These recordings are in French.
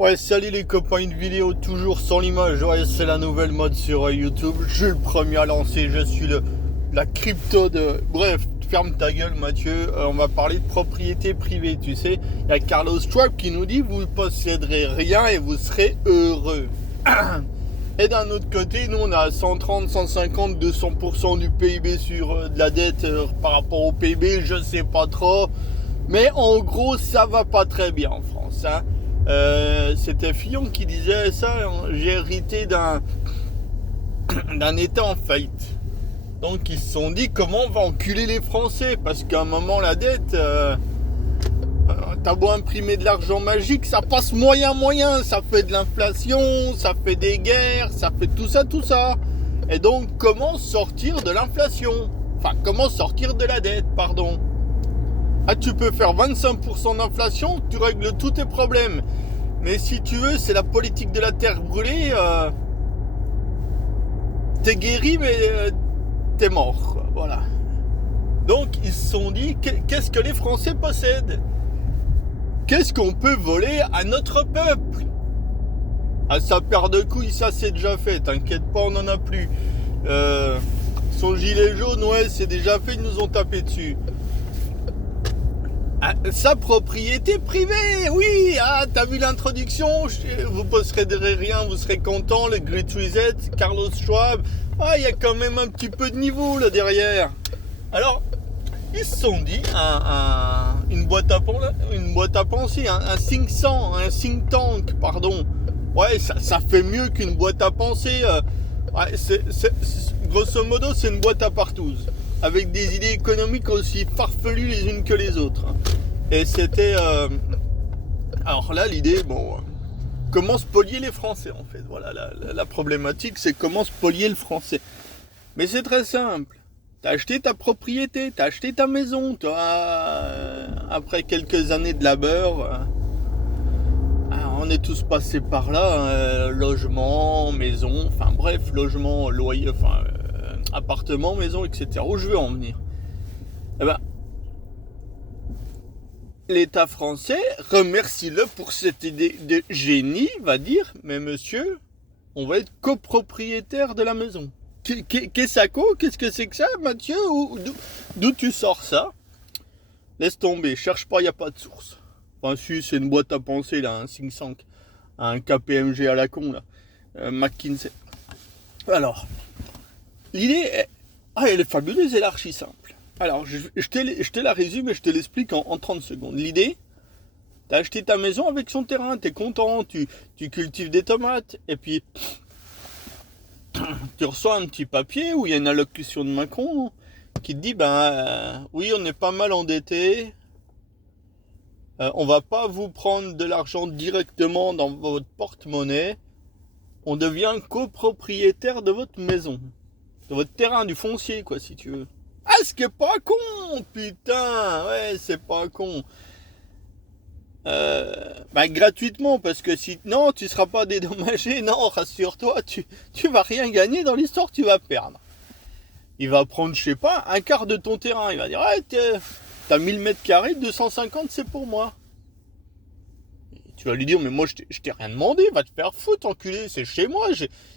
Ouais, salut les copains, une vidéo toujours sans l'image. Ouais, c'est la nouvelle mode sur YouTube. Je suis le premier à lancer, je suis la crypto de... Bref, ferme ta gueule Mathieu, on va parler de propriété privée, tu sais. Il y a Carlos Schwab qui nous dit, vous ne posséderez rien et vous serez heureux. Et d'un autre côté, nous on a 130, 150, 200% du PIB sur de la dette par rapport au PIB, je sais pas trop. Mais en gros, ça va pas très bien en France, hein. C'était Fillon qui disait ça, hein. J'ai hérité d'un état en faillite. Donc ils se sont dit comment on va enculer les Français, parce qu'à un moment la dette, t'as beau imprimer de l'argent magique, ça passe moyen, ça fait de l'inflation, ça fait des guerres, ça fait tout ça. Et donc comment sortir de l'inflation? Enfin, comment sortir de la dette, pardon. Ah, tu peux faire 25% d'inflation, tu règles tous tes problèmes. Mais si tu veux, c'est la politique de la terre brûlée. T'es guéri, mais t'es mort, quoi. Voilà. Donc, ils se sont dit, qu'est-ce que les Français possèdent? Qu'est-ce qu'on peut voler à notre peuple? Ah, sa paire de couilles, ça c'est déjà fait. T'inquiète pas, on n'en a plus. Son gilet jaune, ouais, c'est déjà fait, ils nous ont tapé dessus. Ah, sa propriété privée, oui. Ah, t'as vu l'introduction? Vous posséderez rien, vous serez content. Le Great Reset, Carlos Schwab. Ah, il y a quand même un petit peu de niveau là derrière. Alors, ils se sont dit une boîte à penser, un think tank, pardon. Ouais, ça fait mieux qu'une boîte à penser. Ouais, grosso modo, c'est une boîte à partouze, avec des idées économiques aussi farfelues les unes que les autres. Et c'était... alors là, l'idée, comment spolier les Français, en fait. Voilà, la problématique, c'est comment spolier le Français. Mais c'est très simple. T'as acheté ta propriété, t'as acheté ta maison, toi, après quelques années de labeur, on est tous passés par là, logement, maison, enfin bref, logement, loyer, enfin... appartement, maison, etc. Où je veux en venir? Eh ben, l'État français, remercie-le pour cette idée de génie, va dire, mais monsieur, on va être copropriétaire de la maison. Qu'est-ce que c'est que ça, Mathieu? D'où tu sors ça? Laisse tomber, cherche pas, il n'y a pas de source. Enfin, si, c'est une boîte à penser, là, un think tank, un KPMG à la con, là, McKinsey. Alors, l'idée, elle est fabuleuse, elle est archi simple. Alors, je te la résume et je te l'explique en 30 secondes. L'idée, t'as acheté ta maison avec son terrain, t'es content, tu cultives des tomates, et puis tu reçois un petit papier où il y a une allocution de Macron qui te dit, oui, on est pas mal endetté, on va pas vous prendre de l'argent directement dans votre porte-monnaie, on devient copropriétaire de votre maison. De votre terrain, du foncier, quoi, si tu veux. Ah, ce qui est pas con, putain, ouais, c'est pas con. Gratuitement, parce que non, tu seras pas dédommagé, non, rassure-toi, tu vas rien gagner dans l'histoire, tu vas perdre. Il va prendre, je sais pas, un quart de ton terrain, il va dire, ouais, t'as 1000 mètres carrés, 250, c'est pour moi. Tu vas lui dire, mais moi je t'ai rien demandé, va te faire foutre, enculé, c'est chez moi,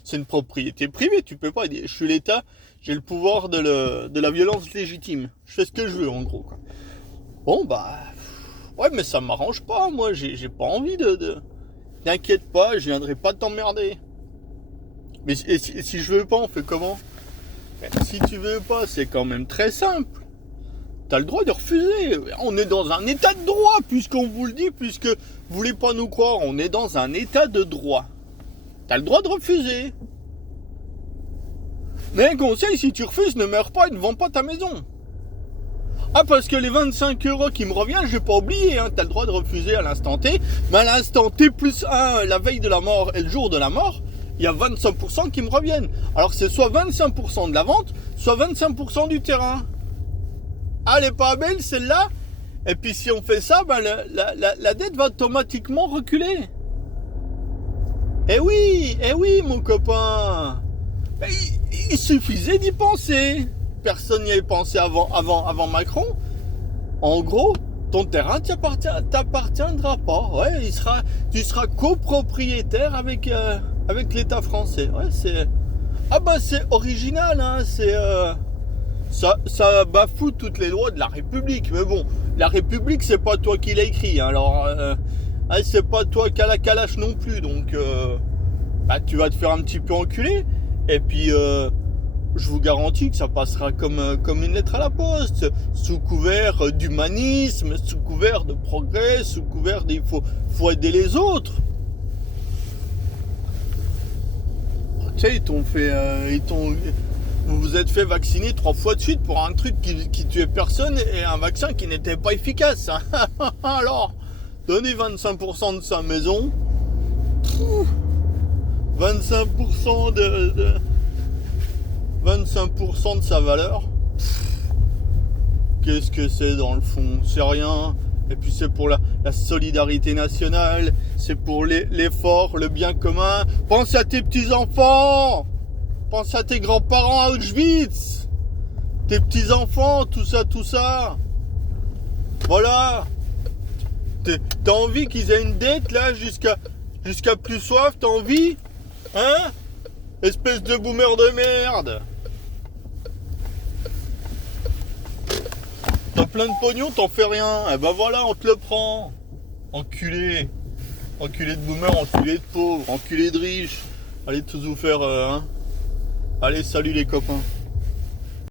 c'est une propriété privée, tu peux pas dire, je suis l'État, j'ai le pouvoir de la violence légitime, je fais ce que je veux en gros, quoi. Bon ouais, mais ça m'arrange pas, moi j'ai pas envie t'inquiète pas, je viendrai pas t'emmerder. Mais si je veux pas, on fait comment? Si tu veux pas, c'est quand même très simple. T'as le droit de refuser. On est dans un état de droit, puisqu'on vous le dit, puisque vous voulez pas nous croire, on est dans un état de droit. T'as le droit de refuser. Mais un conseil, si tu refuses, ne meurs pas et ne vends pas ta maison. Ah, parce que les 25 € qui me reviennent, je vais pas oublier, hein, t'as le droit de refuser à l'instant T, mais à l'instant T plus 1, la veille de la mort et le jour de la mort, il y a 25% qui me reviennent. Alors c'est soit 25% de la vente, soit 25% du terrain. Ah, elle est pas belle celle-là? Et puis si on fait ça, la dette va automatiquement reculer. Eh oui, mon copain. Il suffisait d'y penser. Personne n'y avait pensé avant Macron. En gros, ton terrain t'appartiendra pas. Ouais, tu seras copropriétaire avec l'État français. Ouais, c'est c'est original, hein. Ça bafoue toutes les lois de la République. Mais bon, la République, c'est pas toi qui l'as écrit. Hein. Alors, c'est pas toi qui as la calache non plus. Donc, tu vas te faire un petit peu enculer. Et puis, je vous garantis que ça passera comme une lettre à la poste, sous couvert d'humanisme, sous couvert de progrès, sous couvert il faut aider les autres. Tu sais, vous vous êtes fait vacciner 3 fois de suite pour un truc qui tuait personne et un vaccin qui n'était pas efficace. Hein. Alors, donnez 25% de sa maison, 25% de 25% de sa valeur. Qu'est-ce que c'est dans le fond? C'est rien. Et puis c'est pour la solidarité nationale, c'est pour l'effort, le bien commun. Pense à tes petits-enfants, pense à tes grands-parents à Auschwitz, tes petits-enfants, tout ça. Voilà. T'as envie qu'ils aient une dette là jusqu'à plus soif, t'as envie? Hein? Espèce de boomer de merde. T'as plein de pognon, t'en fais rien. Eh ben voilà, on te le prend. Enculé. Enculé de boomer, enculé de pauvre, enculé de riche. Allez tous vous faire... Allez, salut les copains.